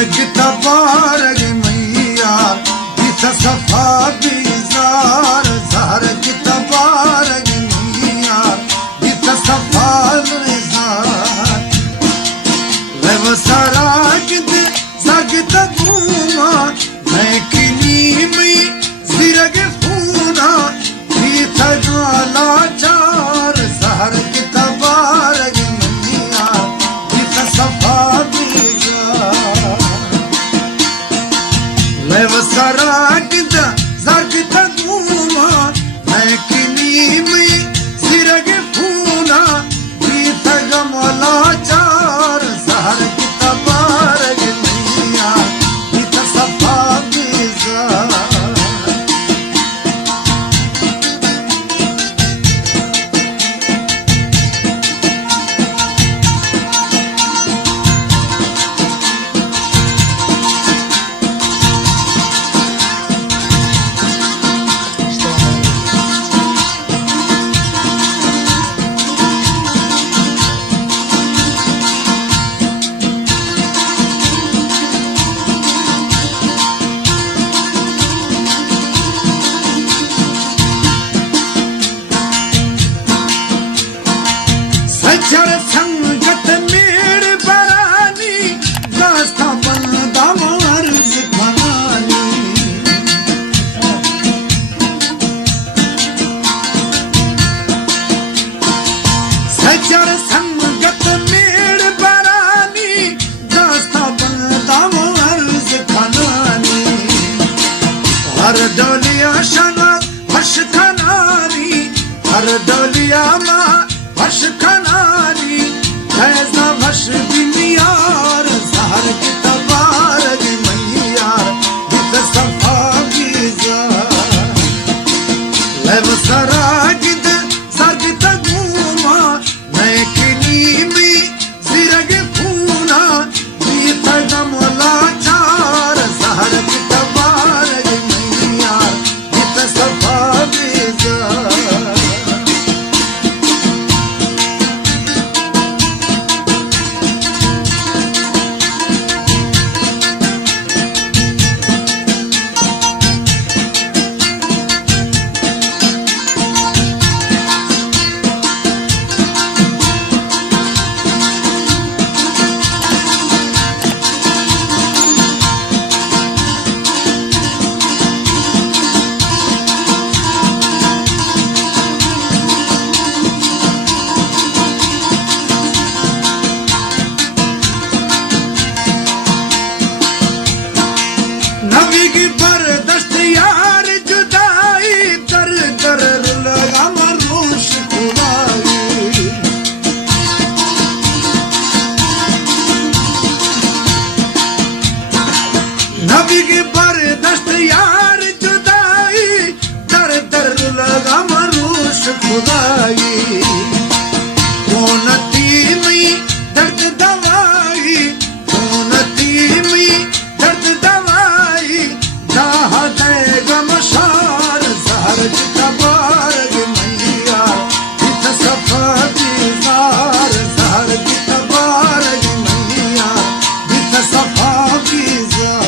gita barag maiya gita safa bizar zar gita barag maiya gita safa bizar lev sara git zagita guma lekini mi zirag funa gita jala char zar gita barag maiya gita safa lev sara git zagita guma lekini mi zirag funa gita jamala char zar gita barag maiya gita safa bizar Sachar संगत मेर बरानी दास्ता बंदा मर्ज खनानी सचर संगत मेर बरानी दास्ता बंदा मर्ज खनानी हर डोलिया शना hush खनानी हर डोलिया मा hush खनानी ऐसा हश बिनियार जहर गीता बारग मैया गीत सफा bizar lev sara git zagita guma lekini mi zirag funa gita jamala char zahar gita barag मैया गीत सफा bizar नबी की बरदस्त यार जुदाई दर दर लगा मरूश खुदाई नबी की बरदस्त यार जुदाई दर दर लगा मरूश खुदाई कौन तीमी दर्द दवाई कौन तीमी दर्द दवाई जहाँ देगा मशार जहर गीता बारग मैया गीत सफा bizar जहर गीता बारग मैया गीत सफा bizar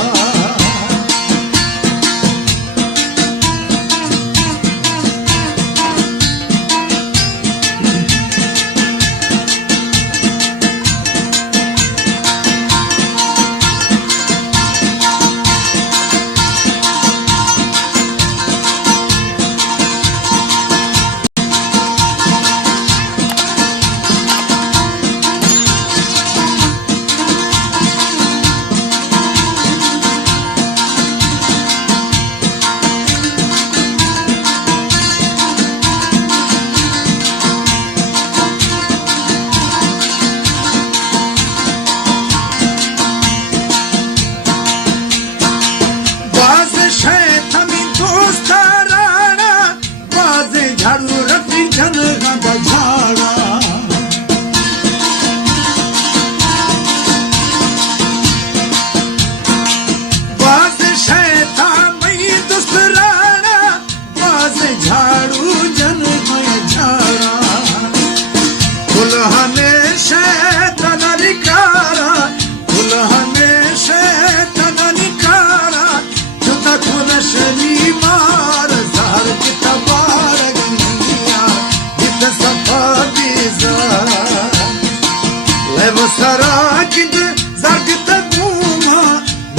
सराकित जगत घूमा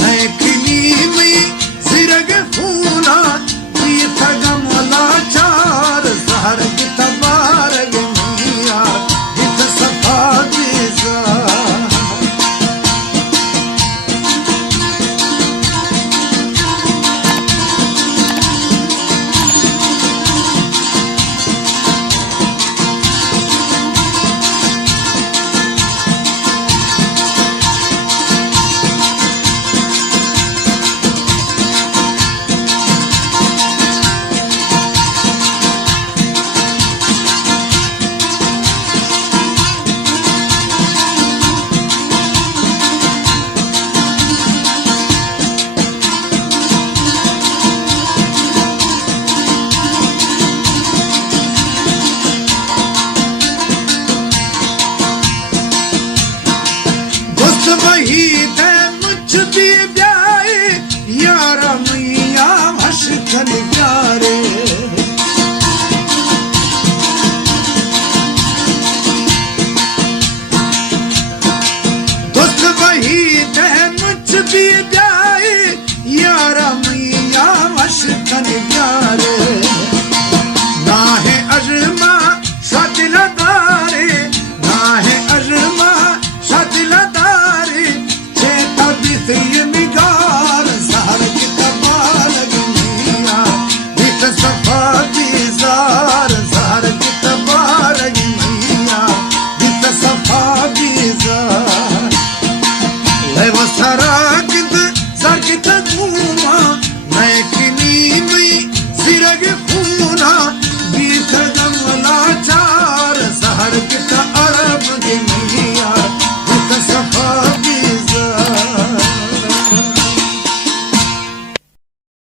नए किनी में सिरग फूला गीत गमला चार सहर की तबार गमिया गीत सफा दिसा वही ते मुझ भी ब्याए यारा मैया हसखन प्यारे दोस्त वही ते मुझ भी ब्याए यारा मैया हसखन प्यारे ना है अजमा सदिलदारे ना है अजमा सदिलदारे ये निगार सहर की तबार गमिया गीत सफा दीजार सहर की तबार गमिया गीत सफा दीजार ले वो सराकित